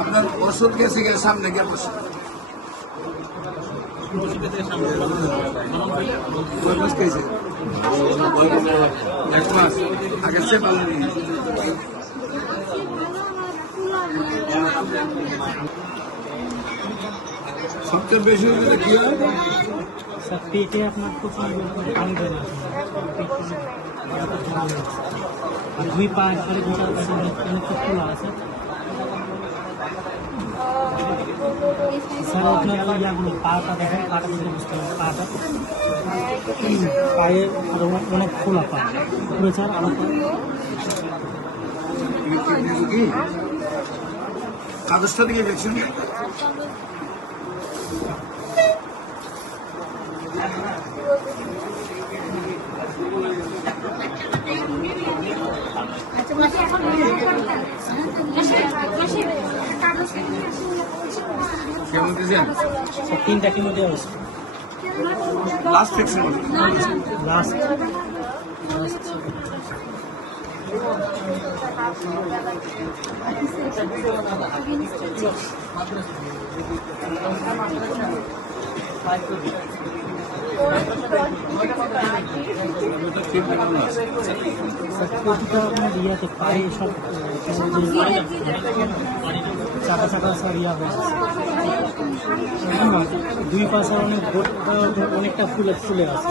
আপনার ওষুধ গেছে গিয়ে সামনে গিয়ে বসে। এক মাস। আগের চেয়ে ভালো নেই। সবচেয়ে বেশি হলে কি হয়? স্যার, পেটে আপনার প্রচুর পানি বের দুই পা একবারে পাশে অনেকটা খোলা আছে। স্যার, আপনার ইয়াগুলো পাটা দেখেন, পাটা দেখে বুঝতে অনেক খোলা পা। পুরো স্যার কাগজটা দিকে গেছেন কেমন দিয়েছেন স্যার তিনটা কিলো দেওয়া হয়েছে লাস্ট ফিক্সিং লাস্ট প্রতিটা আপনার ইয়াতে পায়ে সব চাকা চাকা সব ইয়া হয়ে আছে। দুই পাশে অনেক গোট- অনেকটা ফুলে ফুলে আছে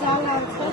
জ্বালা আছে